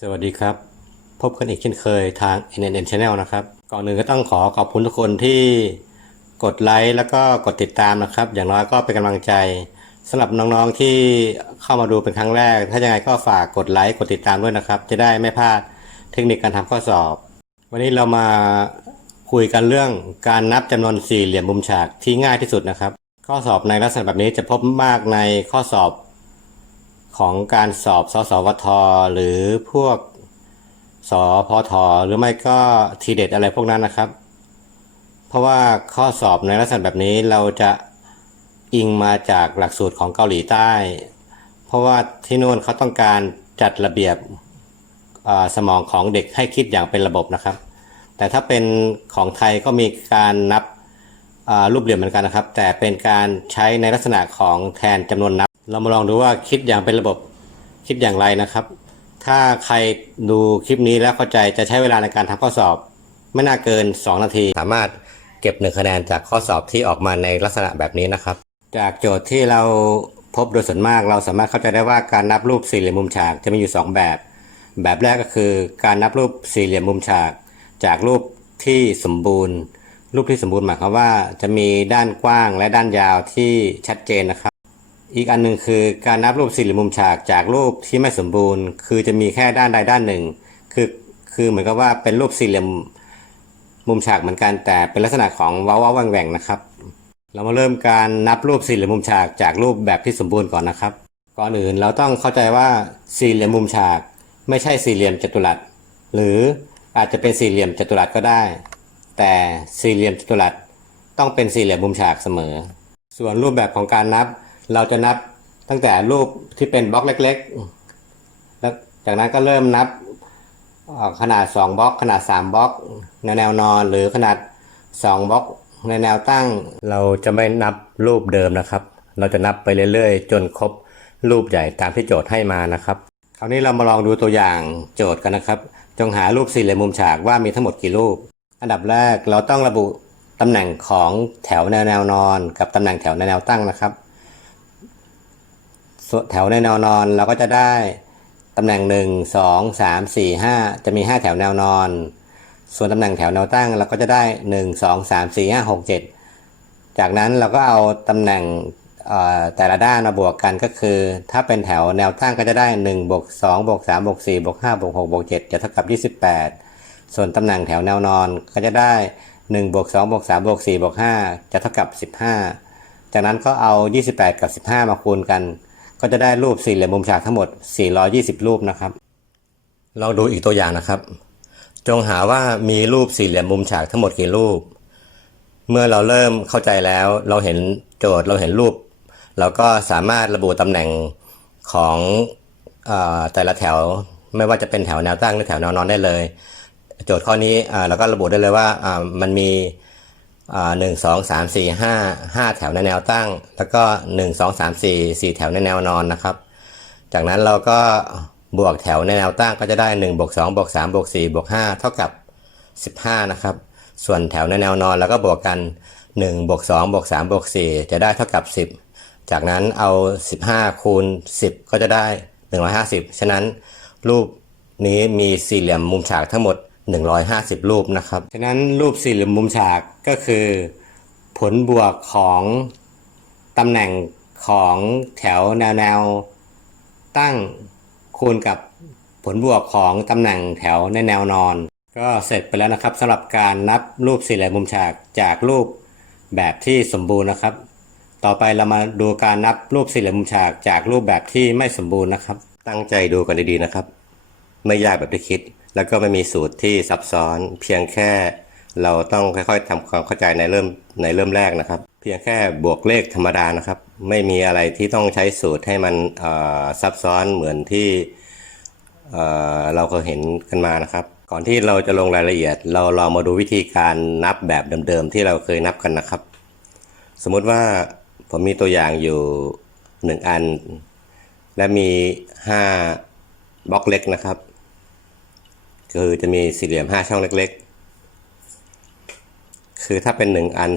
สวัสดีครับ พบกันอีกเช่นเคยทาง NNN Channel นะครับก่อนหนึ่งก็ต้องขอขอบคุณทุกคนที่กดไลค์แล้วก็กดติดตามนะครับ อย่างน้อยก็เป็นกำลังใจสำหรับน้องๆที่เข้ามาดูเป็นครั้งแรก ถ้ายังไงก็ฝากกดไลค์กดติดตามด้วยนะครับ จะได้ไม่พลาดเทคนิคการทำข้อสอบ วันนี้เรามาคุยกันเรื่องการนับจำนวนสี่เหลี่ยมมุมฉากที่ง่ายที่สุดนะครับ ข้อสอบในลักษณะแบบนี้จะพบมากในข้อสอบ ของการสอบสสวท หรือพวกสพท หรือไม่ก็ทีเด็ดอะไรพวกนั้นนะครับ เพราะว่าข้อสอบในลักษณะแบบนี้เราจะอิงมาจากหลักสูตรของเกาหลีใต้ เพราะว่าที่นู่นเขาต้องการจัดระเบียบสมองของเด็กให้คิดอย่างเป็นระบบนะครับ แต่ถ้าเป็นของไทยก็มีการนับรูปเหลี่ยมเหมือนกันนะครับ แต่เป็นการใช้ในลักษณะของแทนจำนวนนับ เรามาลองดูว่าคิดอย่างเป็นระบบคิดอย่างไรนะครับ ถ้าใครดูคลิปนี้แล้วเข้าใจจะใช้เวลาในการทำข้อสอบ ไม่น่าเกิน 2 นาที สามารถเก็บหนึ่งคะแนนจากข้อสอบที่ออกมาในลักษณะแบบนี้นะครับ จากโจทย์ที่เราพบโดยส่วนมากเราสามารถเข้าใจได้ว่าการนับรูปสี่เหลี่ยมมุมฉากจะมีอยู่ 2 แบบ แบบแรกก็คือ การนับรูปสี่เหลี่ยมมุมฉาก จากรูปที่สมบูรณ์ รูปที่สมบูรณ์หมายความว่าจะมีด้านกว้างและด้านยาวที่ชัดเจนนะครับ อีกอันหนึ่งคือการนับรูปสี่เหลี่ยมมุมฉากจากรูปที่ไม่สมบูรณ์ คือจะมีแค่ด้านใดด้านหนึ่ง คือคือเหมือนกับว่าเป็นรูปสี่เหลี่ยมมุมฉากเหมือนกันแต่เป็นลักษณะของว้าวแหว่งแหว่งนะครับ เรามาเริ่มการนับรูปสี่เหลี่ยมมุมฉากจากรูปแบบที่สมบูรณ์ก่อนนะครับ ก่อนอื่นเราต้องเข้าใจว่าสี่เหลี่ยมมุมฉาก ไม่ใช่สี่เหลี่ยมจัตุรัส หรืออาจจะเป็นสี่เหลี่ยมจัตุรัสก็ได้ แต่สี่เหลี่ยมจัตุรัสต้องเป็นสี่เหลี่ยมมุมฉากเสมอ ส่วนรูปแบบของการนับ เราจะนับตั้งแต่รูปที่เป็นบล็อกเล็ก ๆ แล้วจากนั้นก็เริ่มนับเอ่อขนาด 2บล็อก ขนาด 3บล็อกในแนวนอนหรือขนาด 2บล็อกในแนวตั้ง เราจะไม่นับรูปเดิมนะครับ เราจะนับไปเรื่อยๆ จนครบรูปใหญ่ตามที่โจทย์ให้มานะครับ คราวนี้เรามาลองดูตัวอย่างโจทย์กันนะครับ จงหารูปสี่เหลี่ยมมุมฉากว่ามีทั้งหมดกี่รูป อันดับแรกเราต้องระบุตำแหน่งของแถวแนวแนวนอน กับตำแหน่งแถวในแนวตั้งนะครับส่วน แถวในแนวนอนเราก็จะได้ตำแหน่ง 1 2 3 4 5 จะมี 5 แถวแนวนอน ส่วนตำแหน่งแถวแนวตั้งเราก็จะได้ 1 2 3 4 5 6 7 จากนั้นเราก็เอาตำแหน่งแต่ละด้านมาบวกกันก็คือ ถ้าเป็นแถวแนวตั้งก็จะได้1บวก2บวก3บวก4บวก5บวก6บวก7จะเท่ากับ 28 ส่วนตำแหน่งแถวแนวนอนก็จะได้1บวก2บวก3บวก4บวก5จะเท่ากับ 15 จากนั้นก็เอา 28 กับ 15 มาคูณกัน ก็จะได้รูปสี่เหลี่ยมมุมฉากทั้งหมด 420 รูปนะครับ ลองดูอีกตัวอย่างนะครับ จงหาว่ามีรูปสี่เหลี่ยมมุมฉากทั้งหมดกี่รูป เมื่อเราเริ่มเข้าใจแล้ว เราเห็นโจทย์เราเห็นรูป เราก็สามารถระบุตำแหน่งของอแต่ละแถวไม่ว่าจะเป็นแถวแนวตั้งหรือแถวแนวนอนได้เลย โจทย์ข้อนี้เราก็ระบุได้เลยว่ามันมี หนึ่งสองสามสี่ห้าห้าแถวในแนวตั้ง แล้วก็หนึ่งสองสามสี่สี่แถวในแนวนอนนะครับ จากนั้นเราก็บวกแถวในแนวตั้งก็จะได้1บวก2บวก3บวก4บวก5เท่ากับ 15 นะครับ ส่วนแถวในแนวนอนเราก็บวกกัน1บวก2บวก3บวก4จะได้เท่ากับ 10 จากนั้นเอา 15 คูณ 10 ก็จะได้ 150 ฉะนั้นรูปนี้มีสี่เหลี่ยมมุมฉากทั้งหมด 150 รูปนะครับ ฉะนั้นรูปสี่เหลี่ยมมุมฉากก็คือ ผลบวกของตำแหน่งของแถวแนวแนวตั้งคูณกับผลบวกของตำแหน่งแถวในแนวนอน ก็เสร็จไปแล้วนะครับสำหรับการนับรูปสี่เหลี่ยมมุมฉากจากรูปแบบที่สมบูรณ์นะครับ ต่อไปเรามาดูการนับรูปสี่เหลี่ยมมุมฉากจากรูปแบบที่ไม่สมบูรณ์นะครับ ตั้งใจดูกันดีๆนะครับ ไม่ยากแบบที่คิด แล้วก็ไม่มีสูตรที่ซับซ้อนเพียงแค่เราต้องค่อยๆทำความเข้าใจในเริ่มในเริ่มแรกนะครับ เพียงแค่บวกเลขธรรมดานะครับ ไม่มีอะไรที่ต้องใช้สูตรให้มันซับซ้อนเหมือนที่เเราเคยเห็นกันมานะครับ ก่อนที่เราจะลงรายละเอียด เราลองมาดูวิธีการนับแบบเดิมๆที่เราเคยนับกันนะครับ สมมุติว่าผมมีตัวอย่างอยู่หนึ่งอัน และมีห้าบล็อกเล็กนะครับ คือจะมีสี่เหลี่ยมห้าช่องเล็กๆ คือถ้าเป็นหนึ่งอัน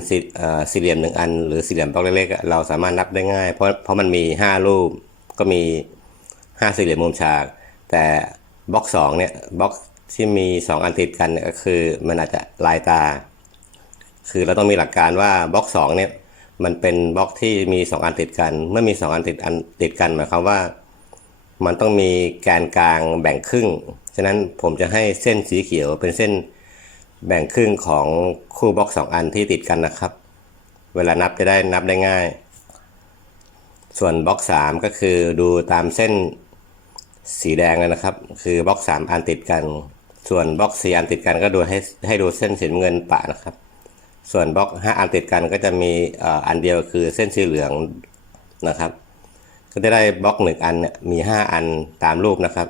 สี่เหลี่ยมหนึ่งอัน หรือสี่เหลี่ยมบล็อกเล็กๆเราสามารถนับได้ง่าย เพราะเพราะมันมีห้ารูปก็มีห้าสี่เหลี่ยมมุมฉาก แต่บล็อกสองเนี่ยบล็อกที่มีสองอันติดกันก็คือมันอาจจะลายตา คือเราต้องมีหลักการว่าบล็อกสองเนี่ยมันเป็นบล็อกที่มีสองอันติดกัน เมื่อมีสองอันติดอันติดกันหมายความว่า มันต้องมีแกนกลางแบ่งครึ่ง ฉะนั้นผมจะให้เส้นสีเขียวเป็นเส้นแบ่งครึ่งของคู่บล็อกสองอันที่ติดกันนะครับ เวลานับจะได้นับได้ง่าย ส่วนบล็อกสามก็คือดูตามเส้นสีแดงนะครับ คือบล็อกสามอันติดกัน ส่วนบล็อกสี่อันติดกันก็ดูให้ให้ดูเส้นสีเงินปะนะครับ ส่วนบล็อกห้าอันติดกันก็จะมีอันเดียวคือเส้นสีเหลืองนะครับ ก็จะได้บล็อกหนึ่งอันมีห้าอันตามรูปนะครับ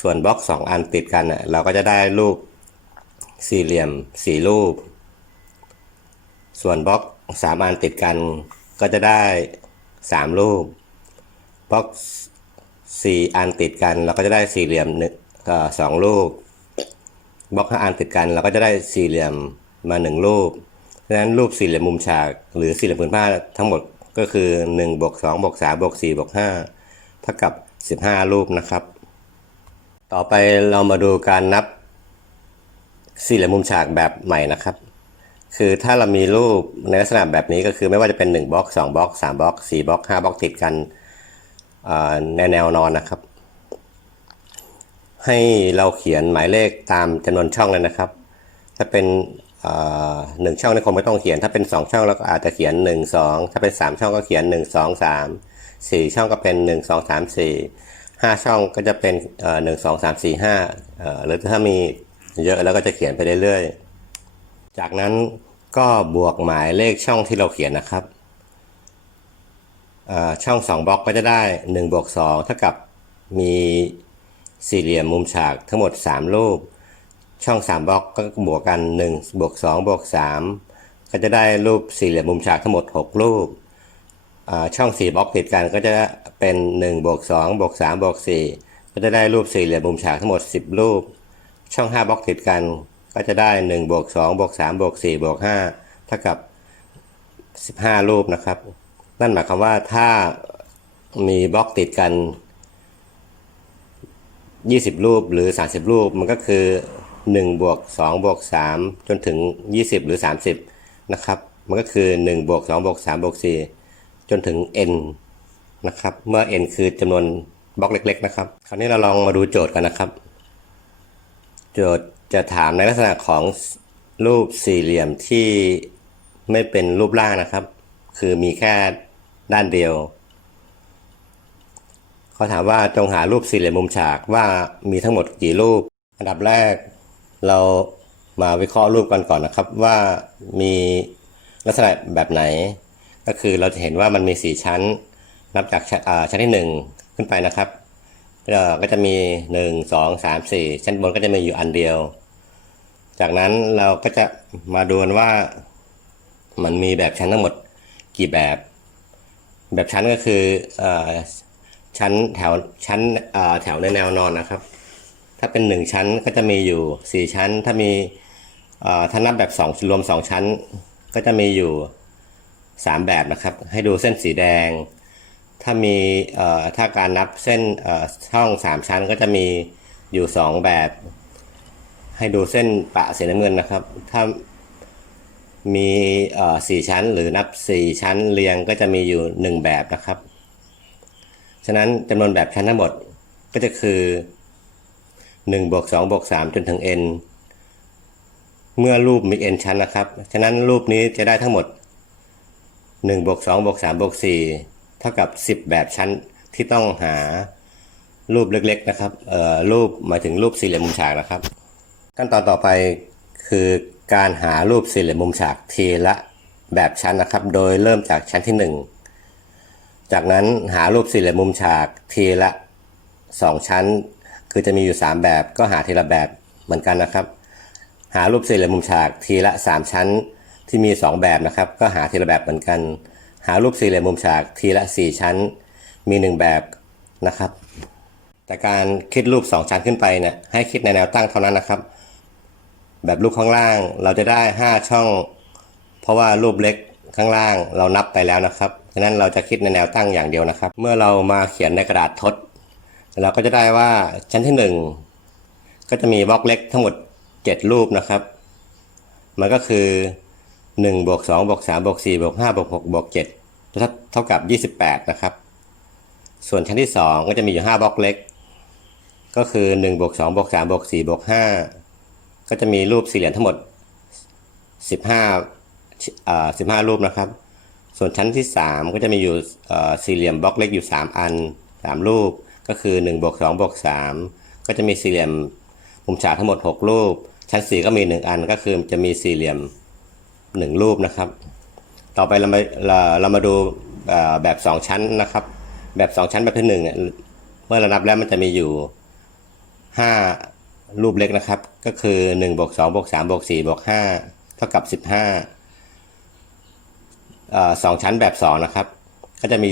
ส่วนบล็อกสองอันติดกันเน่ยเราก็จะได้รูปสี่เหลี่ยมสี่รูป ส่วนบล็อกสามอันติดกันก็จะได้สามรูปบล็อกสี่อันติดกันเราก็จะได้สี่เหลี่ยมหนึ่งสองรูปบล็อกห้าอันติดกันเราก็จะได้สี่เหลี่ยมมาหนึ่งรูปดังนั้นรูปสี่เหลี่ยมมุมฉาก หรือสี่เหลี่ยมผืนผ้าทั้งหมดก็คือ1บวก2บวก3บวก4บวก5เท่ากับ 15 รูปนะครับ ต่อไปเรามาดูการนับสี่เหลี่ยมมุมฉากแบบใหม่นะครับ คือถ้าเรามีรูปในลักษณะแบบนี้ก็คือไม่ว่าจะเป็น1บล็อก2บล็อก3บล็อก4บล็อก5บล็อกติดกันในแนวนอนนะครับ ให้เราเขียนหมายเลขตามจำนวนช่องเลยนะครับ ถ้าเป็นหนึ่งช่องนี่คงไม่ต้องเขียน ถ้าเป็นสองช่องเราก็อาจจะเขียนหนึ่งสองถ้าเป็นสามช่องก็เขียนหนึ่งสองสามสี่ช่องก็เป็นหนึ่งส ห้าช่องก็จะเป็นหนึ่งสองสามสี่ห้าหรือถ้ามีเยอะแล้วก็จะเขียนไปเรื่อยๆ จากนั้นก็บวกหมายเลขช่องที่เราเขียนนะครับ ช่องสองบล็อกก็จะได้หนึ่งบวกสองเท่ากับมีสี่เหลี่ยมมุมฉากทั้งหมดสามรูป ช่อง 3 บล็อกก็บวกกัน 1 บวก 2 บวก 3 ก็จะได้รูปสี่เหลี่ยมมุมฉากทั้งหมด 6 รูป ช่อง4บล็อกติดกันก็จะเป็น1บวก2บวก3บวก4ก็จะได้รูปสี่เหลี่ยมมุมฉากทั้งหมด 10 รูป ช่อง 5บล็อกติดกันก็จะได้1บวก2บวก3บวก4บวก5เท่ากับ 15 รูปนะครับ นั่นหมายความว่าถ้ามีบล็อกติดกัน 20 รูปหรือ 30 รูปมันก็คือ1บวก2บวก3จนถึง 20 หรือ 30 นะครับ มันก็คือ1บวก2บวก3บวก4 จนถึง n นะครับ เมื่อ n คือจำนวนบล็อกเล็ก ๆ นะครับ คราวนี้เราลองมาดูโจทย์กันนะครับ โจทย์จะถามในลักษณะของรูปสี่เหลี่ยมที่ไม่เป็นรูปร่างนะครับ คือมีแค่ด้านเดียวเขาถามว่าจงหารูปสี่เหลี่ยมมุมฉากว่ามีทั้งหมดกี่รูป อันดับแรกเรามาวิเคราะห์รูปกันก่อนนะครับ ว่ามีลักษณะแบบไหน ก็คือเราจะเห็นว่ามันมีสี่ชั้น นับจากชั้นที่หนึ่งขึ้นไปนะครับ ก็จะมีหนึ่งสองสามสี่ชั้นบนก็จะมีอยู่อันเดียว จากนั้นเราก็จะมาดูว่ามันมีแบบชั้นทั้งหมดกี่แบบ แบบชั้นก็คืออชั้นแถวชั้นแถวในแนวนอนนะครับ ถ้าเป็นหนึ่งชั้นก็จะมีอยู่สี่ชั้น ถ้ามีถ้านับแบบสองรวมสองชั้น ก็จะมีอยู่ สามแบบนะครับ ให้ดูเส้นสีแดง ถ้ามีถ้าการนับเส้นช่องสามชั้นก็จะมีอยู่สองแบบ ให้ดูเส้นปะสีน้ำเงินนะครับ ถ้ามีสี่ชั้นหรือนับสี่ชั้นเรียงก็จะมีอยู่หนึ่งแบบนะครับ ฉะนั้นจำนวนแบบชั้นทั้งหมดก็จะคือ1บวก2บวก3จนถึง n เมื่อรูปมี n ชั้นนะครับ ฉะนั้นรูปนี้จะได้ทั้งหมด 1บวก2บวก3บวก4เท่ากับ 10 แบบชั้นที่ต้องหารูปเล็กๆนะครับเอ่อรูปหมายถึงรูปสี่เหลี่ยมมุมฉากนะครับ ขั้นตอนต่อไปคือการหารูปสี่เหลี่ยมมุมฉากทีละแบบชั้นนะครับ โดยเริ่มจากชั้นที่ 1 จากนั้นหารูปสี่เหลี่ยมมุมฉากทีละ 2 ชั้น คือจะมีอยู่ 3 แบบก็หาทีละแบบเหมือนกันนะครับ หารูปสี่เหลี่ยมมุมฉากทีละ 3 ชั้น ที่มี 2 แบบนะครับ ก็หาทีละแบบเหมือนกัน หารูปสี่เหลี่ยมมุมฉากทีละ 4 ชั้น มี 1 แบบนะครับ แต่การคิดรูป 2 ชั้นขึ้นไปเนี่ยให้คิดในแนวตั้งเท่านั้นนะครับ แบบรูปข้างล่างเราจะได้ 5 ช่อง เพราะว่ารูปเล็กข้างล่างเรานับไปแล้วนะครับฉะนั้นเราจะคิดในแนวตั้งอย่างเดียวนะครับ เมื่อเรามาเขียนในกระดาษทด เราก็จะได้ว่าชั้นที่ก็จะมีบล็อกเล็กทั้งหมด 7 รูปนะครับ มันก็คือ 1บวก2บวก3บวก4บวก5บวก6บวก7เท่าเท่ากับ 28 นะครับ ส่วนชั้นที่ 2 ก็จะมีอยู่ 5บล็อกเล็ก ก็คือ1บวก2บวก3บวก4บวก5ก็จะมีรูปสี่เหลี่ยมทั้งหมด 15อ่า15 รูปนะครับ ส่วนชั้นที่ 3 ก็จะมีอยู่สี่เหลี่ยมบล็อกเล็กอยู่ 3 อัน 3 รูป ก็คือ1บวก2บวก3ก็จะมีสี่เหลี่ยมมุมฉากทั้งหมด 6 รูป ชั้น 4 ก็มี 1 อันก็คือจะมีสี่เหลี่ยม 1 รูปนะครับ ต่อไปเรามาเราเรามาดูแบบ 2 ชั้นนะครับ แบบ 2 ชั้นแบบที่หนึ่งเนี่ยเมื่อเรานับแล้วมันจะมีอยู่ 5 รูปเล็กนะครับ ก็คือ1บวก2บวก3บวก4บวก5เท่ากับ 15เอ่อสองชั้นแบบสองนะครับ ก็จะมี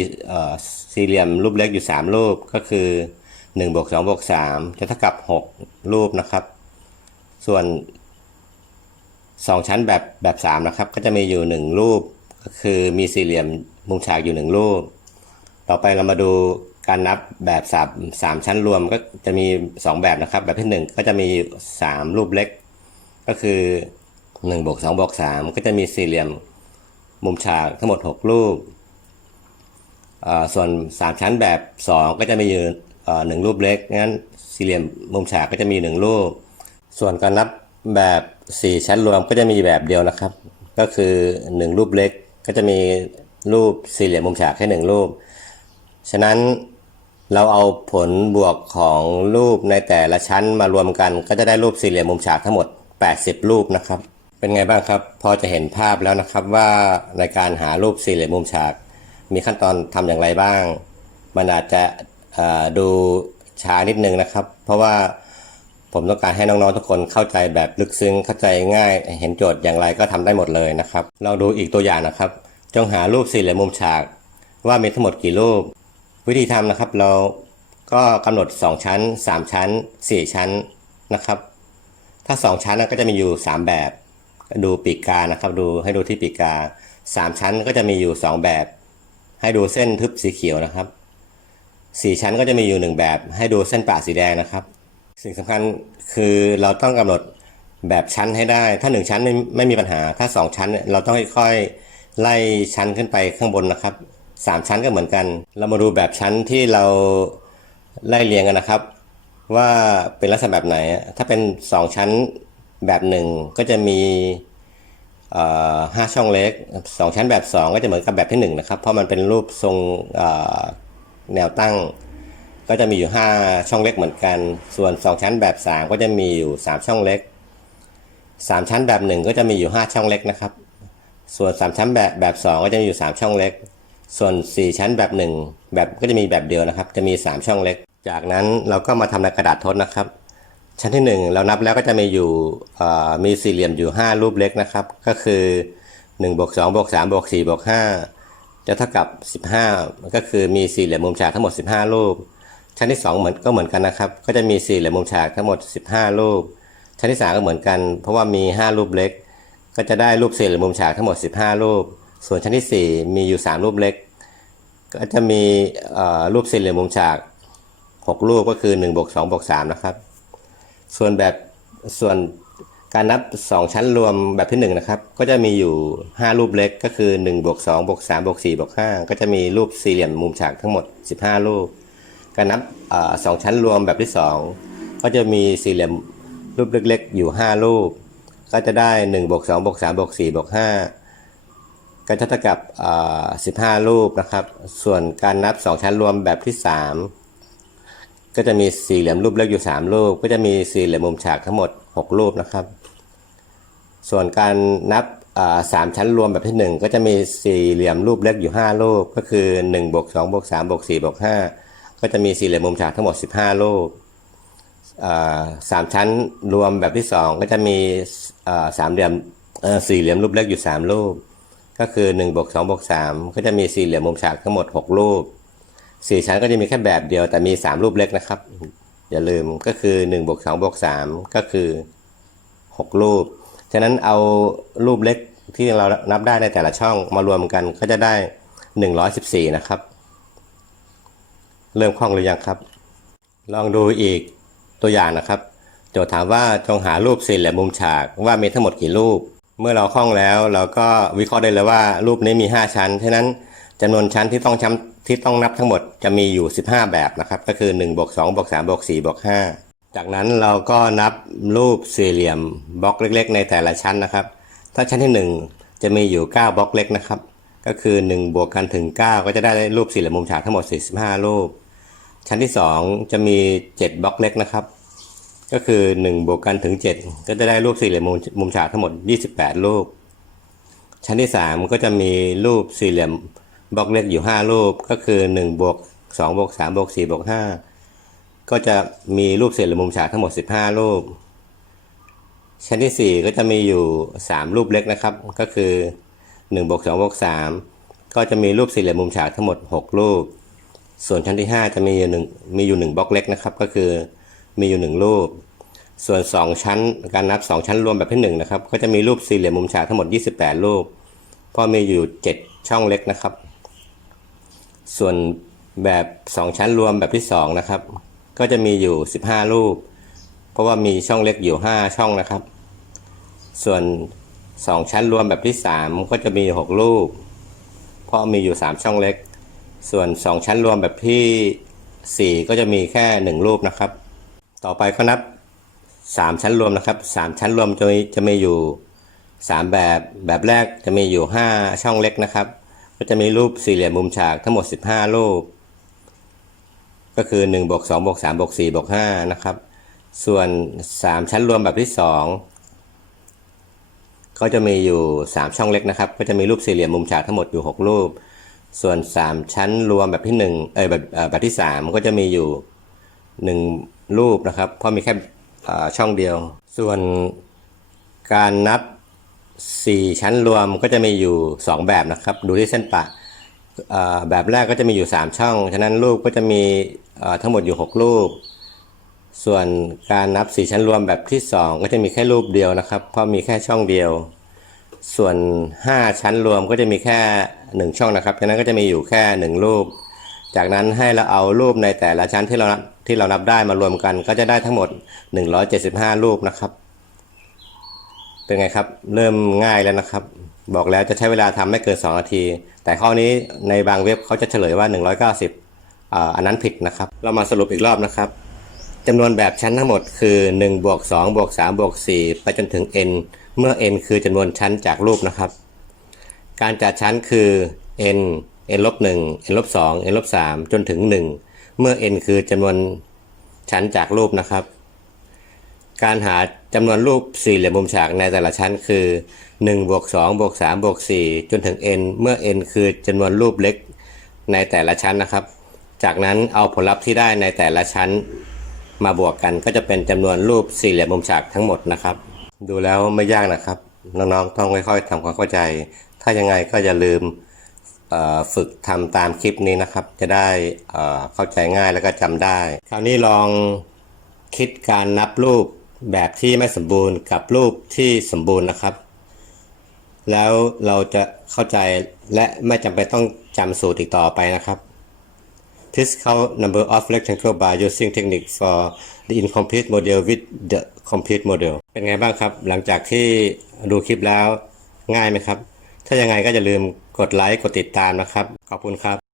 สี่เหลี่ยมรูปเล็กอยู่ 3 รูปก็คือ1บวก2บวก3จะเท่ากับ 6 รูปนะครับ ส่วน 2 ชั้นแบบแบบ3นะครับก็จะมีอยู่ 1 รูปก็คือมีสี่เหลี่ยมมุมฉากอยู่ 1 รูป ต่อไปเรามาดูการนับแบบสามสามชั้นรวมก็จะมี 2 แบบนะครับ แบบที่ 1 ก็จะมี 3 รูปเล็ก ก็คือ1บวก2บวก3ก็จะมีสี่เหลี่ยมมุมฉากทั้งหมด 6 รูป ส่วน 3 ชั้นแบบ 2 ก็จะมีอยู่หนึ่งรูปเล็กงั้นสี่เหลี่ยมมุมฉากก็จะมี 1 รูป ส่วนการนับแบบ 4ชั้นรวมก็จะมีแบบเดียวนะครับ ก็คือ1รูปเล็กก็จะมีรูปสี่เหลี่ยมมุมฉากแค่หนึ่งรูป ฉะนั้นเราเอาผลบวกของรูปในแต่ละชั้นมารวมกัน ก็จะได้รูปสี่เหลี่ยมมุมฉากทั้งหมด 80 รูปนะครับ เป็นไงบ้างครับ พอจะเห็นภาพแล้วนะครับว่าในการหารูปสี่เหลี่ยมมุมฉาก มีขั้นตอนทำอย่างไรบ้าง มันอาจจะดูช้านิดนึงนะครับ เพราะว่า ผมต้องการให้น้องๆทุกคนเข้าใจแบบลึกซึ้งเข้าใจง่าย เห็นโจทย์อย่างไรก็ทำได้หมดเลยนะครับลองดูอีกตัวอย่างนะครับ จงหารูปสี่เหลี่ยมมุมฉาก ว่ามีทั้งหมดกี่รูป วิธีทำนะครับเราก็กำหนด 2 ชั้น 3 ชั้น 4 ชั้นนะครับ ถ้า 2 ชั้นก็จะมีอยู่ 3 แบบ ดูปีกกานะครับ ดูให้ดูที่ปีกกา 3 ชั้นก็จะมีอยู่ 2 แบบ ให้ดูเส้นทึบสีเขียวนะครับ 4 ชั้นก็จะมีอยู่ 1 แบบ ให้ดูเส้นป่าสีแดงนะครับ สิ่งสำคัญคือเราต้องกำหนดแบบชั้นให้ได้ ถ้า1ชั้นไม่ไม่มีปัญหา ถ้า2ชั้นเราต้องค่อยๆไล่ชั้นขึ้นไปข้างบนนะครับ3ชั้นก็เหมือนกัน เรามาดูแบบชั้นที่เราไล่เรียงกันนะครับ ว่าเป็นลักษณะแบบไหน ถ้าเป็น2ชั้นแบบหนึ่งก็จะมีห้าช่องเล็ก2ชั้นแบบ2ก็จะเหมือนกับแบบที่1นะครับ เพราะมันเป็นรูปทรงแนวตั้ง ก็จะมีอยู่ 5 ช่องเล็กเหมือนกัน ส่วน 2 ชั้นแบบ 3 ก็จะมีอยู่ 3 ช่องเล็ก 3 ชั้นแบบ 1 ก็จะมีอยู่ 5 ช่องเล็กนะครับ ส่วน 3 ชั้นแบบแบบ 2 ก็จะมีอยู่ 3 ช่องเล็ก ส่วน 4 ชั้นแบบ 1 แบบก็จะมีแบบเดียวนะครับ จะมี 3 ช่องเล็ก จากนั้นเราก็มาทำในกระดาษทดนะครับ ชั้นที่ 1 เรานับแล้วก็จะมีอยู่มีสี่เหลี่ยมอยู่ 5 รูปเล็กนะครับ ก็คือ1บวก2บวก3บวก4บวก5จะเท่ากับ 15 ก็คือมีสี่เหลี่ยมมุมฉากทั้งหมด 15 รูป ชั้นที่2เหมือนก็เหมือนกันนะครับ ก็จะมีสี่เหลี่ยมมุมฉากทั้งหมด 15 รูป ชั้นที่ 3 ก็เหมือนกัน เพราะว่ามี 5 รูปเล็ก ก็จะได้รูปสี่เหลี่ยมมุมฉากทั้งหมด 15 รูป ส่วนชั้นที่ 4 มีอยู่ 3 รูปเล็ก ก็จะมีรูปสี่เหลี่ยมมุมฉาก 6 รูปก็คือ1บวก2บวก3นะครับ ส่วนแบบส่วนการนับ 2 ชั้นรวมแบบที่ 1 นะครับ ก็จะมีอยู่ 5 รูปเล็กก็คือ1บวก2บวก3บวก4บวก5ก็จะมีรูปสี่เหลี่ยมมุมฉากทั้งหมด 15 รูป การนับอสองชั้นรวมแบบที่ 2 ก็จะมีสี่เหลี่ยมรูปเล็กๆ อยู่ 5 รูป ก็จะได้1บวก2บวก3บวก4บวก5ก็จะเท่ากับ15 รูปนะครับ ส่วนการนับ 2 ชั้นรวมแบบที่ 3 ก็จะมีสี่เหลี่ยมรูปเล็กอยู่ 3 รูป ก็จะมีสี่เหลี่ยมมุมฉากทั้งหมด 6 รูปนะครับ ส่วนการนับสามชั้นรวมแบบที่ 1 ก็จะมีสี่เหลี่ยมรูปเล็กอยู่ 5 รูป ก็คือ1บวก2บวก3บวก4บวก5 ก็จะมีสี่เหลี่ยมมุมฉากทั้งหมด 15 รูปสามชั้นรวมแบบที่ 2 ก็จะมีสามเหลี่ยมสี่เหลี่ยมรูปเล็กอยู่ 3 รูป ก็คือ1บวก2บวก3ก็จะมีสี่เหลี่ยมมุมฉากทั้งหมด 6 รูปสี่ชั้นก็จะมีแค่แบบเดียวแต่มี 3 รูปเล็กนะครับ อย่าลืมก็คือ1บวก2บวก3ก็คือ 6 รูป ฉะนั้นเอารูปเล็กที่เรานับได้ในแต่ละช่องมารวมกันก็จะได้ 114 นะครับ เริ่มคล่องหรือยังครับ ลองดูอีกตัวอย่างนะครับโจทย์ถามว่าจงหารูปสี่เหลี่ยมมุมฉากว่ามีทั้งหมดกี่รูป เมื่อเราคล่องแล้ว เราก็วิเคราะห์ได้เลยว่ารูปนี้มี 5 ชั้นฉะนั้นจำนวนชั้นที่ต้องช้ำที่ต้องนับทั้งหมดจะมีอยู่ 15 แบบนะครับก็คือ1บวก2บวก3บวก4บวก5จากนั้นเราก็นับรูปสี่เหลี่ยมบล็อกเล็ก ๆ ในแต่ละชั้นนะครับ ถ้าชั้นที่ 1 จะมีอยู่ 9 บล็อกเล็กนะครับ ก็คือ 1 บวกกันถึง 9 ก็จะได้รูปสี่เหลี่ยมมุมฉากทั้งหมด 45 รูป ชั้นที่ 2 จะมี 7 บล็อกเล็กนะครับ ก็คือ 1 บวกกันถึง 7 ก็จะได้รูปสี่เหลี่ยมมุมฉากทั้งหมด 28 รูป ชั้นที่ 3 ก็จะมีรูปสี่เหลี่ยมบล็อกเล็กอยู่ 5 รูป ก็คือ 1 บวก 2 บวก 3 บวก 4 บวก 5 ก็จะมีรูปสี่เหลี่ยมมุมฉากทั้งหมด 15 รูป ชั้นที่ 4 ก็จะมีอยู่ 3 รูปเล็กนะครับ ก็คือ 1บวก2บวก3ก็จะมีรูปสี่เหลี่ยมมุมฉากทั้งหมด 6 รูป ส่วนชั้นที่ 5 จะมีอยู่หนึ่งมีอยู่1บล็อกเล็กนะครับ ก็คือมีอยู่ 1 รูป ส่วน 2 ชั้นการนับ 2 ชั้นรวมแบบที่1นะครับก็จะมีรูปสี่เหลี่ยมมุมฉากทั้งหมด 28 รูปเพราะมีอยู่ 7 ช่องเล็กนะครับ ส่วนแบบ 2 ชั้นรวมแบบที่2นะครับก็จะมีอยู่ 15 รูป เพราะว่ามีช่องเล็กอยู่ 5 ช่องนะครับ ส่วน 2ชั้นรวมแบบที่3ก็จะมี6รูปเพราะมีอยู่3ช่องเล็ก ส่วน2ชั้นรวมแบบที่4ก็จะมีแค่1รูปนะครับ ต่อไปก็นับ3ชั้นรวมนะครับ3ชั้นรวมจะมีจะมีอยู่3แบบแบบแรกจะมีอยู่5ช่องเล็กนะครับ ก็จะมีรูปสี่เหลี่ยมมุมฉากทั้งหมด15รูป ก็คือ1บวก2บวก3บวก4บวก5นะครับ ส่วน3ชั้นรวมแบบที่2 ก็จะมีอยู่ 3 ช่องเล็กนะครับ ก็จะมีรูปสี่เหลี่ยมมุมฉากทั้งหมดอยู่ 6 รูป ส่วน 3 ชั้นรวมแบบที่1เอยแบบอ่อแบบที่ 3 ก็จะมีอยู่ 1 รูปนะครับ เพราะมีแค่ช่องเดียว ส่วนการนับ 4 ชั้นรวมก็จะมีอยู่ 2 แบบนะครับ ดูที่เส้นปะแบบแรกก็จะมีอยู่ 3 ช่อง ฉะนั้นรูปก็จะมีอ่าทั้งหมดอยู่ 6 รูป ส่วนการนับ4ชั้นรวมแบบที่ 2 ก็จะมีแค่รูปเดียวนะครับ เพราะมีแค่ช่องเดียว ส่วน 5 ชั้นรวมก็จะมีแค่ 1 ช่องนะครับฉะนั้นก็จะมีอยู่แค่ 1 รูป จากนั้นให้เราเอารูปในแต่ละชั้นที่เรานับที่เรานับได้มารวมกัน ก็จะได้ทั้งหมด 175 รูปนะครับ เป็นไงครับ เริ่มง่ายแล้วนะครับ บอกแล้วจะใช้เวลาทำไม่เกิน 2 นาที แต่ข้อนี้ในบางเว็บเขาจะเฉลยว่า 190อ่าอันนั้นผิดนะครับ เรามาสรุปอีกรอบนะครับ จำนวนแบบชั้นทั้งหมดคือ1บวก2บวก3บวก4ไปจนถึง n เมื่อ n คือจำนวนชั้นจากรูปนะครับ การจัดชั้นคือ n n ลบ1 n ลบ2 n ลบ3จนถึง 1 เมื่อ n คือจำนวนชั้นจากรูปนะครับ การหาจำนวนรูปสี่เหลี่ยมมุมฉากในแต่ละชั้นคือ1บวก2บวก3บวก4จนถึง n เมื่อ n คือจำนวนรูปเล็กในแต่ละชั้นนะครับ จากนั้นเอาผลลัพธ์ที่ได้ในแต่ละชั้น มาบวกกันก็จะเป็นจำนวนรูปสี่เหลี่ยมมุมฉากทั้งหมดนะครับ ดูแล้วไม่ยากนะครับ น้องๆต้องค่อยๆทำความเข้าใจ ถ้ายังไงก็อย่าลืมฝึกทำตามคลิปนี้นะครับ จะได้เอ่อเข้าใจง่ายแล้วก็จำได้ คราวนี้ลองคิดการนับรูปแบบที่ไม่สมบูรณ์กับรูปที่สมบูรณ์นะครับ แล้วเราจะเข้าใจและไม่จำเป็นต้องจำสูตรอีกต่อไปนะครับ Please count number of rectangle by using technique for the incomplete model with the complete model เป็นไงบ้างครับ หลังจากที่ดูคลิปแล้วง่ายไหมครับ ถ้ายังไงก็อย่าลืมกดไลค์กดติดตามนะครับ ขอบคุณครับ